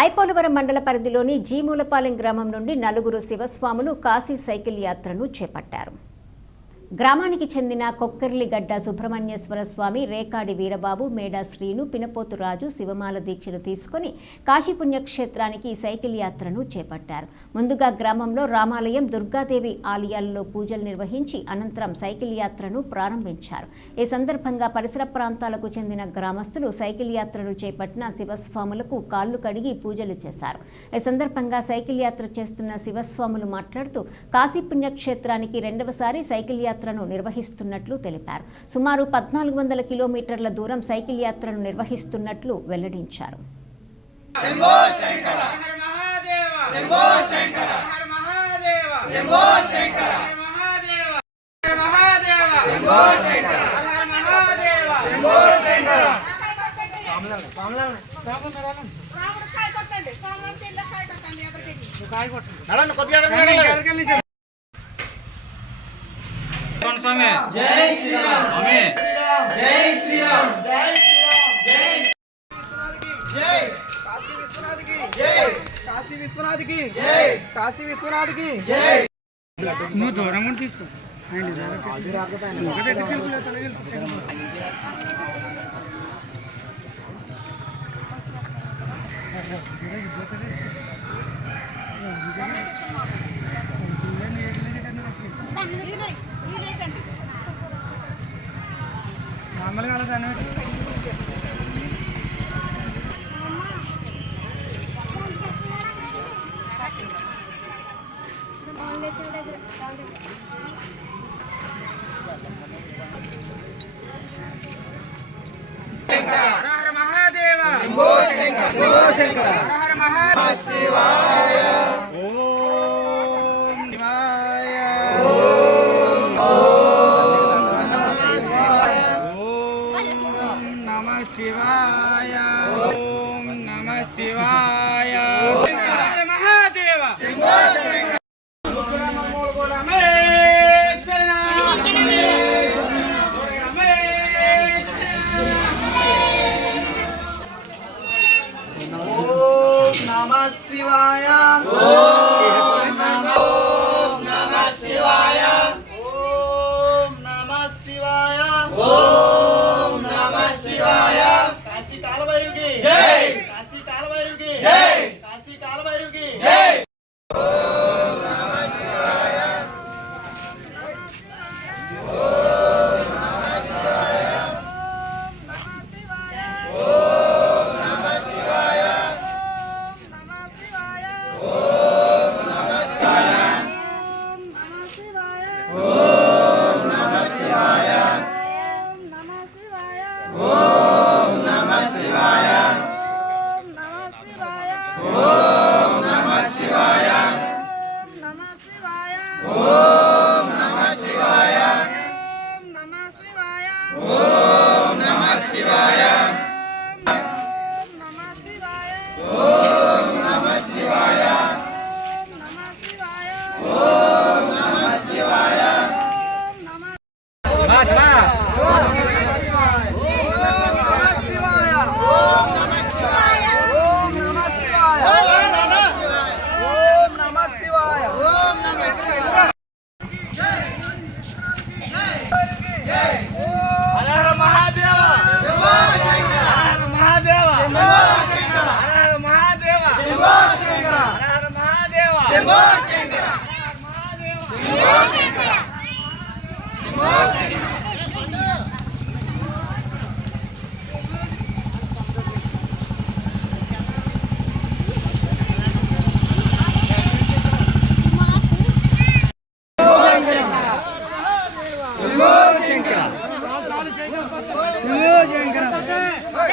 ఐపోలవరం మండల పరిధిలోని జీమూలపాలెం గ్రామం నుండి నలుగురు శివస్వాములు కాశీ సైకిల్ యాత్రను చేపట్టారు. గ్రామానికి చెందిన కొక్కర్లిగడ్డ సుబ్రహ్మణ్యేశ్వర స్వామి రేకాడి వీరబాబు మేడా శ్రీను పినపోతు రాజు శివమాల దీక్షలు తీసుకుని కాశీ పుణ్యక్షేత్రానికి సైకిల్ యాత్రను చేపట్టారు. ముందుగా గ్రామంలో రామాలయం దుర్గాదేవి ఆలయాల్లో పూజలు నిర్వహించి అనంతరం సైకిల్ యాత్రను ప్రారంభించారు. ఈ సందర్భంగా పరిసర ప్రాంతాలకు చెందిన గ్రామస్తులు సైకిల్ యాత్రను చేపట్టిన శివస్వాములకు కాళ్ళు కడిగి పూజలు చేశారు. ఈ సందర్భంగా సైకిల్ యాత్ర చేస్తున్న శివస్వాములు మాట్లాడుతూ కాశీ పుణ్యక్షేత్రానికి రెండవసారి సైకిల్ యాత్ర యాత్రను నిర్వహిస్తున్నట్లు తెలిపారు. సుమారు పద్నాలుగు వందల కిలోమీటర్ల దూరం సైకిల్ యాత్రను నిర్వహిస్తున్నట్లు వెల్లడించారు. హర స్వామి. జై శ్రీరామ్. స్వామి. జై శ్రీరామ్. జై శ్రీరామ్. జై జై కాశీ విశ్వనాథ్కి జై కాశీ విశ్వనాథ్కి జై కాశీ విశ్వనాథ్కి జై. నువ్వు దూరం కూడా తీసుకో. ఆయన శివ శివాయ.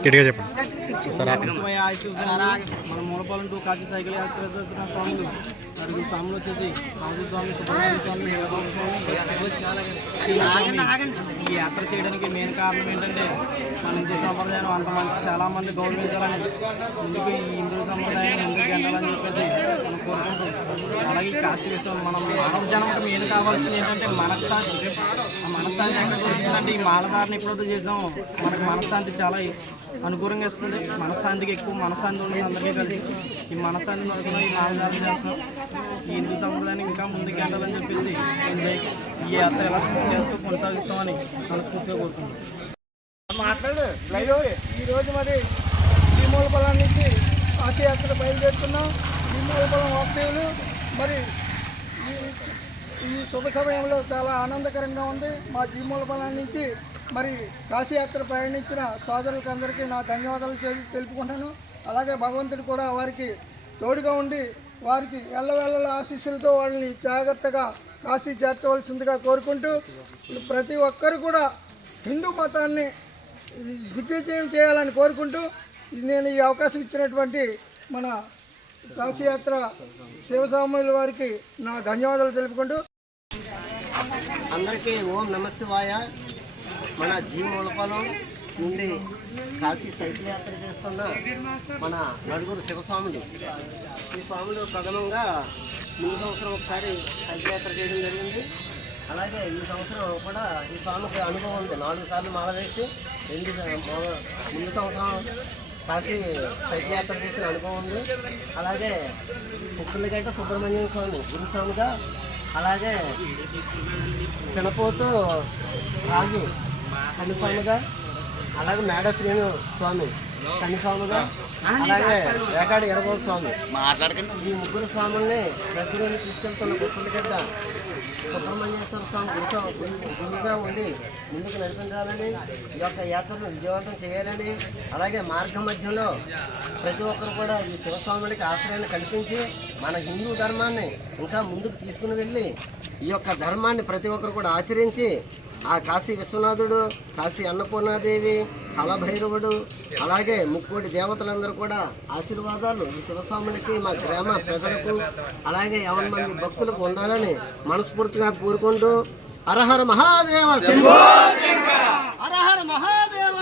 గట్టిగా మన మూలపాలెం కాశీ సైకిల్ యాత్ర స్వామి స్వాములు స్వాములు వచ్చేసి ఆసు స్వామి స్వామి స్వామి ఈ యాత్ర చేయడానికి మెయిన్ కారణం ఏంటంటే మన హిందూ సంప్రదాయం అంతమంది చాలామంది గౌరవించాలని అందుకే ఈ హిందూ సంప్రదాయాన్ని ముందుకు చెప్పేసి మనం అలాగే కాశీ విశ్వం మనం మానవ జన్మకు మెయిన్ కావాల్సింది ఏంటంటే మనశ్శాంతి. ఆ మనశ్శాంతి ఎక్కడ దొరుకుతుందంటే ఈ మాలధారణ ఎప్పుడైతే చేసాము మనకు మనశ్శాంతి చాలా అనుకూలంగా ఇస్తుంది మనశ్శాంతికి ఎక్కువ మనశ్శాంతి ఉండదు అందరికీ కలిసి ఈ మనశ్శాంతి దొరకడం ఈ మాలధారణ చేస్తున్నాం. ఈ హిందూ సంప్రదాయాన్ని ఇంకా ముందుకు వెళ్ళాలని చెప్పేసి ఎంజాయ్ ఈ యాత్ర ఎలా చేస్తూ కొనసాగిస్తామని మనస్ఫూర్తిగా కోరుకుంటున్నాం. మాట్లాడు ఈరోజు మరి భీమూలపల్లం ఇక్కడ బయలుదేరుతున్నాం. బయలుదేరుతున్నాం భీమూలపల్లం వాస్తవులు మరి ఈ ఈ శుభ సమయంలో చాలా ఆనందకరంగా ఉంది. మా భీమూలపల్లం నుంచి మరి కాశీయాత్ర ప్రయాణించిన సోదరులకు అందరికీ నా ధన్యవాదాలు తెలు- తెలుపుకుంటాను అలాగే భగవంతుడు కూడా వారికి తోడుగా ఉండి వారికి ఎల్లవేళల ఆశీస్సులతో వాళ్ళని జాగ్రత్తగా కాశీ చేర్చవలసిందిగా కోరుకుంటూ ప్రతి ఒక్కరు కూడా హిందూ మతాన్ని దిగ్విజయం చేయాలని కోరుకుంటూ నేను ఈ అవకాశం ఇచ్చినటువంటి మన కాశీయాత్ర శివస్వాముల వారికి నా ధన్యవాదాలు తెలుపుకుంటూ అందరికీ ఓం నమ మన జీ మూలపాలెం నుండి కాశీ సైకిల్ యాత్ర చేస్తున్న మన నలుగురు శివస్వాములు. ఈ స్వాములు ప్రథమంగా ముందు సంవత్సరం ఒకసారి సైకిల్ యాత్ర చేయడం జరిగింది. అలాగే ఈ సంవత్సరం కూడా ఈ స్వామికి అనుభవం ఉంది. నాలుగు సార్లు మాల వేసి రెండు ముందు సంవత్సరం కాశీ సైకిల్ యాత్ర చేసిన అనుభవం ఉంది. అలాగే ఉప్పులగడ్డ సుబ్రహ్మణ్యం స్వామి గురుస్వామిగా అలాగే పినపోతు రాజు కన్నుస్వామిగా అలాగే మేడ శ్రీను స్వామి కన్నిస్వామిగా అలాగే వేకాడి ఎరగోలు స్వామి. ఈ ముగ్గురు స్వాముల్ని దగ్గరుండి తీసుకెళ్తున్న గుర్తులగడ్డ సుబ్రహ్మణ్యేశ్వర స్వామి గురుసా గురువుగా ఉండి ముందుకు నడిపించాలని ఈ యొక్క యాత్రను విజయవంతం చేయాలని అలాగే మార్గ మధ్యలో ప్రతి ఒక్కరు కూడా ఈ శివస్వాములకి ఆశ్రయాన్ని కల్పించి మన హిందూ ధర్మాన్ని ఇంకా ముందుకు తీసుకుని వెళ్ళి ఈ యొక్క ధర్మాన్ని ప్రతి ఒక్కరు కూడా ఆచరించి ఆ కాశీ విశ్వనాథుడు కాశీ అన్నపూర్ణాదేవి కళభైరవుడు అలాగే ముక్కోటి దేవతలందరూ కూడా ఆశీర్వాదాలు ఈ శివస్వాములకి మా గ్రామ ప్రజలకు అలాగే ఎవరి మంది భక్తులకు ఉండాలని మనస్ఫూర్తిగా కోరుకుంటూ హరహర మహాదేవ శంభో హరహర మహాదేవ